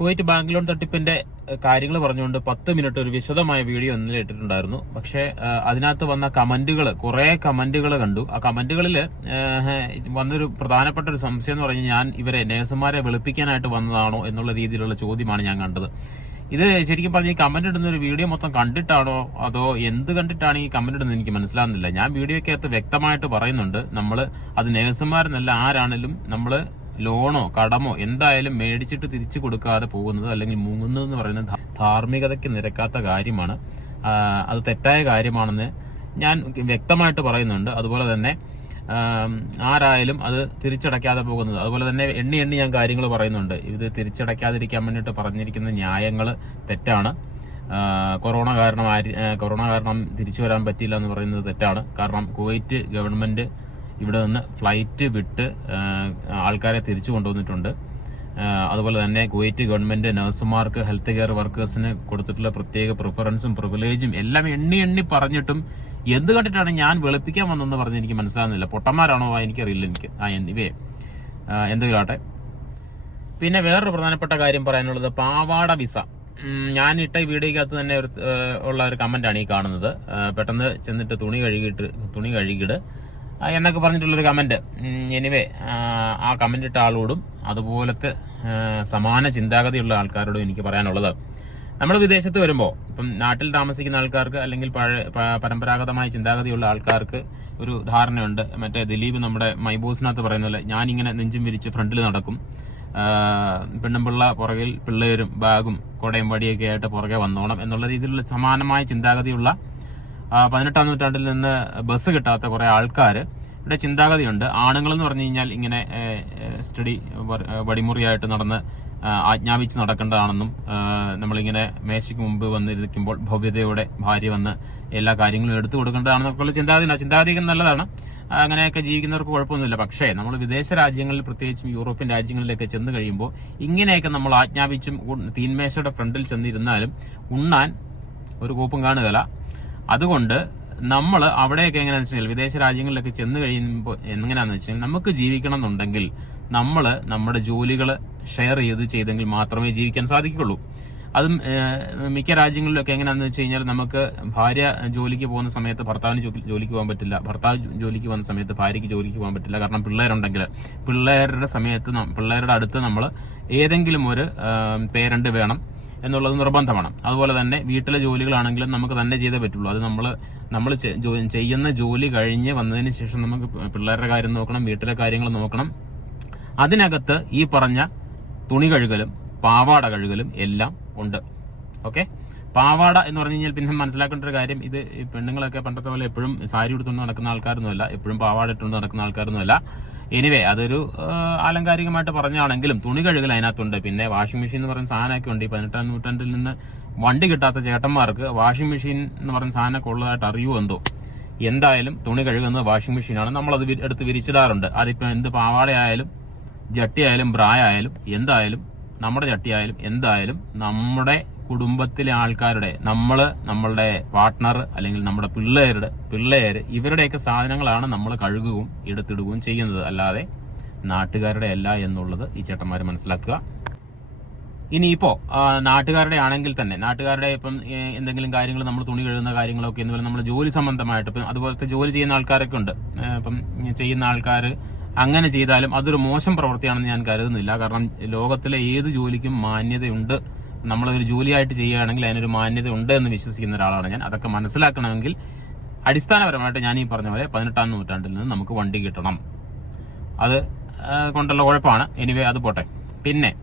Kuwait bank loan തട്ടിപ്പിന്റെ കാര്യങ്ങൾ പറഞ്ഞുകൊണ്ട് പത്ത് മിനിറ്റ് ഒരു വിശദമായ വീഡിയോ ഇന്നലെ ഇട്ടിട്ടുണ്ടായിരുന്നു. പക്ഷേ അതിനകത്ത് വന്ന കമന്റുകൾ കുറെ കമന്റുകൾ കണ്ടു. ആ കമന്റുകളിൽ വന്നൊരു പ്രധാനപ്പെട്ട ഒരു സംശയം എന്ന് പറഞ്ഞാൽ ഞാൻ ഇവരെ നേഴ്സുമാരെ വെളുപ്പിക്കാനായിട്ട് വന്നതാണോ എന്നുള്ള രീതിയിലുള്ള ചോദ്യമാണ് ഞാൻ കണ്ടത്. ഇത് ശരിക്കും പറഞ്ഞ ഈ കമന്റ് ഇടുന്ന ഒരു വീഡിയോ മൊത്തം കണ്ടിട്ടാണോ? അതോ എന്ത് കണ്ടിട്ടാണ് ഈ കമന്റ് ഇടുന്നത് എനിക്ക് മനസ്സിലാകുന്നില്ല. ഞാൻ വീഡിയോക്കകത്ത് വ്യക്തമായിട്ട് പറയുന്നുണ്ട്. നമ്മൾ അത് നേഴ്സുമാരെന്നല്ല ആരാണെങ്കിലും നമ്മൾ ലോണോ കടമോ എന്തായാലും മേടിച്ചിട്ട് തിരിച്ചു കൊടുക്കാതെ പോകുന്നത് അല്ലെങ്കിൽ മുങ്ങുന്നത് എന്ന് പറയുന്നത് ധാർമ്മികതയ്ക്ക് നിരക്കാത്ത കാര്യമാണ്. അത് തെറ്റായ കാര്യമാണെന്ന് ഞാൻ വ്യക്തമായിട്ട് പറയുന്നുണ്ട്. അതുപോലെ തന്നെ ആരായാലും അത് തിരിച്ചടയ്ക്കാതെ പോകുന്നത്. അതുപോലെ തന്നെ എണ്ണി എണ്ണി ഞാൻ കാര്യങ്ങൾ പറയുന്നുണ്ട്. ഇത് തിരിച്ചടയ്ക്കാതിരിക്കാൻ വേണ്ടിയിട്ട് പറഞ്ഞിരിക്കുന്ന ന്യായങ്ങൾ തെറ്റാണ്. കൊറോണ കാരണം കൊറോണ കാരണം തിരിച്ചു വരാൻ പറ്റില്ല എന്ന് പറയുന്നത് തെറ്റാണ്. കാരണം കുവൈറ്റ് ഗവൺമെന്റ് ഇവിടെ നിന്ന് ഫ്ലൈറ്റ് വിട്ട് ആൾക്കാരെ തിരിച്ചു കൊണ്ടുവന്നിട്ടുണ്ട്. അതുപോലെ തന്നെ കുവൈറ്റ് ഗവൺമെന്റ് നഴ്സുമാർക്ക് ഹെൽത്ത് കെയർ വർക്കേഴ്സിന് കൊടുത്തിട്ടുള്ള പ്രത്യേക പ്രിഫറൻസും പ്രിവിലേജും എല്ലാം എണ്ണി എണ്ണി പറഞ്ഞിട്ടും എന്ത് കണ്ടിട്ടാണ് ഞാൻ വെളുപ്പിക്കാൻ വന്നെന്ന് പറഞ്ഞ് എനിക്ക് മനസ്സിലാകുന്നില്ല. പൊട്ടന്മാരാണോ എനിക്കറിയില്ല എനിക്ക്. ആ എന്നിവയെ എന്തെങ്കിലും ആട്ടെ പിന്നെ വേറൊരു പ്രധാനപ്പെട്ട കാര്യം പറയാനുള്ളത് പാവാട വിസ. ഞാൻ ഇട്ട വീടേക്കകത്ത് തന്നെ ഒരു, ഉള്ള ഒരു കമന്റാണ് ഈ കാണുന്നത്. പെട്ടെന്ന് ചെന്നിട്ട് തുണി കഴുകിയിട്ട് തുണി കഴുകിയിട്. ആ, എന്നൊക്കെ പറഞ്ഞിട്ടുള്ളൊരു കമന്റ് എനിവേ ആ കമന്റ് ഇട്ട ആളോടും അതുപോലത്തെ സമാന ചിന്താഗതിയുള്ള ആൾക്കാരോടും എനിക്ക് പറയാനുള്ളത്. നമ്മൾ വിദേശത്ത് വരുമ്പോൾ ഇപ്പം നാട്ടിൽ താമസിക്കുന്ന ആൾക്കാർക്ക് അല്ലെങ്കിൽ പഴയ പരമ്പരാഗതമായ ചിന്താഗതിയുള്ള ആൾക്കാർക്ക് ഒരു ധാരണയുണ്ട്. മറ്റേ ദിലീപ് നമ്മുടെ മൈബോസിനകത്ത് പറയുന്ന പോലെ ഞാനിങ്ങനെ നെഞ്ചും വിരിച്ച് ഫ്രണ്ടിൽ നടക്കും. ആ, പെണ്ണും പിള്ള പുറകിൽ പിള്ളേരും ബാഗും കൊടയും വടിയൊക്കെ ആയിട്ട് പുറകെ വന്നോണം എന്നുള്ള രീതിയിലുള്ള സമാനമായ ചിന്താഗതിയുള്ള പതിനെട്ടാം നൂറ്റാണ്ടിൽ നിന്ന് ബസ് കിട്ടാത്ത കുറെ ആൾക്കാർ ഇവിടെ ചിന്താഗതിയുണ്ട്. ആണുങ്ങൾ എന്ന് പറഞ്ഞു കഴിഞ്ഞാൽ ഇങ്ങനെ സ്റ്റഡി വടിമുറിയായിട്ട് നടന്ന് ആജ്ഞാപിച്ച് നടക്കേണ്ടതാണെന്നും നമ്മളിങ്ങനെ മേശയ്ക്ക് മുമ്പ് വന്നിരിക്കുമ്പോൾ ഭവ്യതയോടെ ഭാര്യ വന്ന് എല്ലാ കാര്യങ്ങളും എടുത്തു കൊടുക്കേണ്ടതാണെന്നൊക്കെയുള്ള ചിന്താഗതി ചിന്താഗതി നല്ലതാണ്. അങ്ങനെയൊക്കെ ജീവിക്കുന്നവർക്ക് കുഴപ്പമൊന്നുമില്ല. പക്ഷേ നമ്മൾ വിദേശ രാജ്യങ്ങളിൽ പ്രത്യേകിച്ചും യൂറോപ്യൻ രാജ്യങ്ങളിലൊക്കെ ചെന്ന് കഴിയുമ്പോൾ ഇങ്ങനെയൊക്കെ നമ്മൾ ആജ്ഞാപിച്ചും തീൻമേശയുടെ ഫ്രണ്ടിൽ ചെന്നിരുന്നാലും ഉണ്ണാൻ ഒരു കൂപ്പും കാണുകയില്ല. അതുകൊണ്ട് നമ്മൾ അവിടെയൊക്കെ എങ്ങനെയാണെന്ന് വെച്ചാൽ വിദേശ രാജ്യങ്ങളിലൊക്കെ ചെന്ന് കഴിയുമ്പോൾ എങ്ങനെയാണെന്ന് വെച്ചാൽ നമുക്ക് ജീവിക്കണം എന്നുണ്ടെങ്കിൽ നമ്മൾ നമ്മുടെ ജോലികൾ ഷെയർ ചെയ്ത് ചെയ്തെങ്കിൽ മാത്രമേ ജീവിക്കാൻ സാധിക്കുകയുള്ളൂ. അതും മിക്ക രാജ്യങ്ങളിലൊക്കെ എങ്ങനെയാണെന്ന് വെച്ച് കഴിഞ്ഞാൽ നമുക്ക് ഭാര്യ ജോലിക്ക് പോകുന്ന സമയത്ത് ഭർത്താവിന് ജോലിക്ക് പോകാൻ പറ്റില്ല. ഭർത്താവ് ജോലിക്ക് പോകുന്ന സമയത്ത് ഭാര്യയ്ക്ക് ജോലിക്ക് പോകാൻ പറ്റില്ല. കാരണം പിള്ളേരുണ്ടെങ്കിൽ പിള്ളേരുടെ സമയത്ത് പിള്ളേരുടെ അടുത്ത് നമ്മൾ ഏതെങ്കിലും ഒരു പേരന്റ് വേണം. എന്നുള്ളത് നിർബന്ധമാണ്. അതുപോലെ തന്നെ വീട്ടിലെ ജോലികളാണെങ്കിലും നമുക്ക് തന്നെ ചെയ്തേ പറ്റുള്ളൂ. അത് നമ്മൾ നമ്മൾ ചെയ്യുന്ന ജോലി കഴിഞ്ഞ് വന്നതിന് ശേഷം നമുക്ക് പിള്ളേരുടെ കാര്യം നോക്കണം വീട്ടിലെ കാര്യങ്ങൾ നോക്കണം. അതിനകത്ത് ഈ പറഞ്ഞ തുണി കഴുകലും പാവാട കഴുകലും എല്ലാം ഉണ്ട്. ഓക്കെ? പാവാട എന്ന് പറഞ്ഞു കഴിഞ്ഞാൽ പിന്നെ മനസ്സിലാക്കേണ്ട ഒരു കാര്യം ഇത് പെണ്ണുങ്ങളൊക്കെ പണ്ടത്തെ പോലെ എപ്പോഴും സാരി ഉടുത്തുകൊണ്ട് നടക്കുന്ന ആൾക്കാരൊന്നുമല്ല എപ്പോഴും പാവാട ഇട്ടുകൊണ്ട് നടക്കുന്ന ആൾക്കാരൊന്നുമല്ല. എനിവേ അതൊരു ആലങ്കാരികമായിട്ട് പറഞ്ഞാണെങ്കിലും തുണി കഴുകൽ അതിനകത്തുണ്ട്. പിന്നെ വാഷിംഗ് മെഷീൻ എന്ന് പറയുന്ന സാധനമൊക്കെ ഉണ്ട്. ഈ പതിനെട്ടാം നൂറ്റാണ്ടിൽ നിന്ന് വണ്ടി കിട്ടാത്ത ചേട്ടന്മാർക്ക് വാഷിംഗ് മെഷീൻ എന്ന് പറയുന്ന സാധനമൊക്കെ ഉള്ളതായിട്ട് അറിയുമോ എന്തോ? എന്തായാലും തുണി കഴുകുന്നത് വാഷിംഗ് മെഷീനാണ് നമ്മളത് എടുത്ത് വിരിച്ചിടാറുണ്ട്. അതിപ്പോ എന്ത് പാവാടയായാലും ജട്ടിയായാലും ബ്രായായാലും എന്തായാലും നമ്മുടെ ചട്ടിയായാലും എന്തായാലും നമ്മുടെ കുടുംബത്തിലെ ആൾക്കാരുടെ നമ്മൾ നമ്മളുടെ പാർട്ട്ണർ അല്ലെങ്കിൽ നമ്മുടെ പിള്ളേരുടെ പിള്ളേര് ഇവരുടെയൊക്കെ സാധനങ്ങളാണ് നമ്മൾ കഴുകുകയും എടുത്തിടുകയും ചെയ്യുന്നത്. അല്ലാതെ നാട്ടുകാരുടെ അല്ല എന്നുള്ളത് ഈ ചേട്ടന്മാർ മനസ്സിലാക്കുക. ഇനിയിപ്പോ നാട്ടുകാരുടെ ആണെങ്കിൽ തന്നെ നാട്ടുകാരുടെ ഇപ്പം എന്തെങ്കിലും കാര്യങ്ങൾ നമ്മൾ തുണി കഴുകുന്ന കാര്യങ്ങളൊക്കെ എന്ന് നമ്മൾ ജോലി സംബന്ധമായിട്ട് ഇപ്പം അതുപോലത്തെ ജോലി ചെയ്യുന്ന ആൾക്കാരൊക്കെ ഉണ്ട്. ഇപ്പം ചെയ്യുന്ന ആൾക്കാർ അങ്ങനെ ചെയ്താലും അതൊരു മോശം പ്രവൃത്തിയാണെന്ന് ഞാൻ കരുതുന്നില്ല. കാരണം ലോകത്തിലെ ഏത് ജോലിക്കും മാന്യതയുണ്ട്. നമ്മളതൊരു ജോലിയായിട്ട് ചെയ്യുകയാണെങ്കിൽ അതിനൊരു മാന്യത ഉണ്ട് എന്ന് വിശ്വസിക്കുന്ന ഒരാളാണ് ഞാൻ. അതൊക്കെ മനസ്സിലാക്കണമെങ്കിൽ അടിസ്ഥാനപരമായിട്ട് ഞാൻ ഈ പറഞ്ഞ പോലെ പതിനെട്ടാം നൂറ്റാണ്ടിൽ നിന്ന് നമുക്ക് വണ്ടി കിട്ടണം. അത് കൊണ്ടുള്ള കുഴപ്പമാണ്. എനിവേ അത് പോട്ടെ. പിന്നെ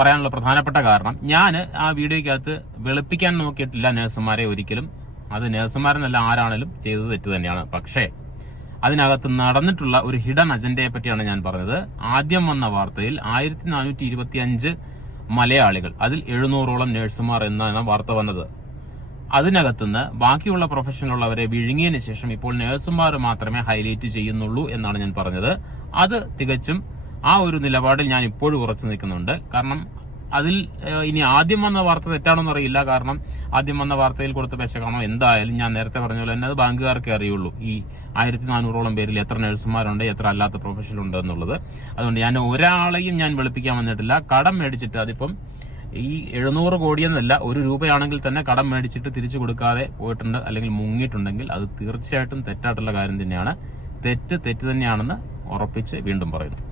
പറയാനുള്ള പ്രധാനപ്പെട്ട കാരണം ഞാൻ ആ വീഡിയോയ്ക്കകത്ത് വെളുപ്പിക്കാൻ നോക്കിയിട്ടില്ല നഴ്സുമാരെ ഒരിക്കലും. അത് നഴ്സുമാരെന്നല്ല ആരാണെങ്കിലും ചെയ്തത് തെറ്റു തന്നെയാണ്. പക്ഷേ അതിനകത്ത് നടന്നിട്ടുള്ള ഒരു ഹിഡൻ അജണ്ടയെ പറ്റിയാണ് ഞാൻ പറഞ്ഞത്. ആദ്യം വന്ന വാർത്തയിൽ ആയിരത്തി നാനൂറ്റി ഇരുപത്തി അഞ്ച് മലയാളികൾ. അതിൽ എഴുന്നൂറോളം നഴ്സുമാർ എന്നാണ് വാർത്ത വന്നത്. അതിനകത്തുനിന്ന് ബാക്കിയുള്ള പ്രൊഫഷനിലുള്ളവരെ വിഴുങ്ങിയതിനു ശേഷം ഇപ്പോൾ നഴ്സുമാർ മാത്രമേ ഹൈലൈറ്റ് ചെയ്യുന്നുള്ളൂ എന്നാണ് ഞാൻ പറഞ്ഞത്. അത് തികച്ചും ആ ഒരു നിലപാടിൽ ഞാൻ ഇപ്പോഴും ഉറച്ചു നിൽക്കുന്നുണ്ട്. കാരണം അതിൽ ഇനി ആദ്യം വന്ന വാർത്ത തെറ്റാണോന്ന് അറിയില്ല. കാരണം ആദ്യം വന്ന വാർത്തയിൽ കൊടുത്ത പെശകാണോ? എന്തായാലും ഞാൻ നേരത്തെ പറഞ്ഞ പോലെ തന്നെ അത് ബാങ്കുകാർക്കേ അറിയുള്ളൂ. ഈ ആയിരത്തി നാനൂറോളം പേരിൽ എത്ര നഴ്സുമാരുണ്ട് എത്ര അല്ലാത്ത പ്രൊഫഷണൽ ഉണ്ട് എന്നുള്ളത്. അതുകൊണ്ട് ഞാൻ ഒരാളെയും ഞാൻ വെളുപ്പിക്കാൻ വന്നിട്ടില്ല. കടം മേടിച്ചിട്ട് അതിപ്പം ഈ എഴുന്നൂറ് കോടിയെന്നല്ല ഒരു രൂപയാണെങ്കിൽ തന്നെ കടം മേടിച്ചിട്ട് തിരിച്ചു കൊടുക്കാതെ പോയിട്ടുണ്ട് അല്ലെങ്കിൽ മുങ്ങിയിട്ടുണ്ടെങ്കിൽ അത് തീർച്ചയായിട്ടും തെറ്റായിട്ടുള്ള കാര്യം തന്നെയാണ്. തെറ്റ് തെറ്റ് തന്നെയാണെന്ന് ഉറപ്പിച്ച് വീണ്ടും പറയുന്നു.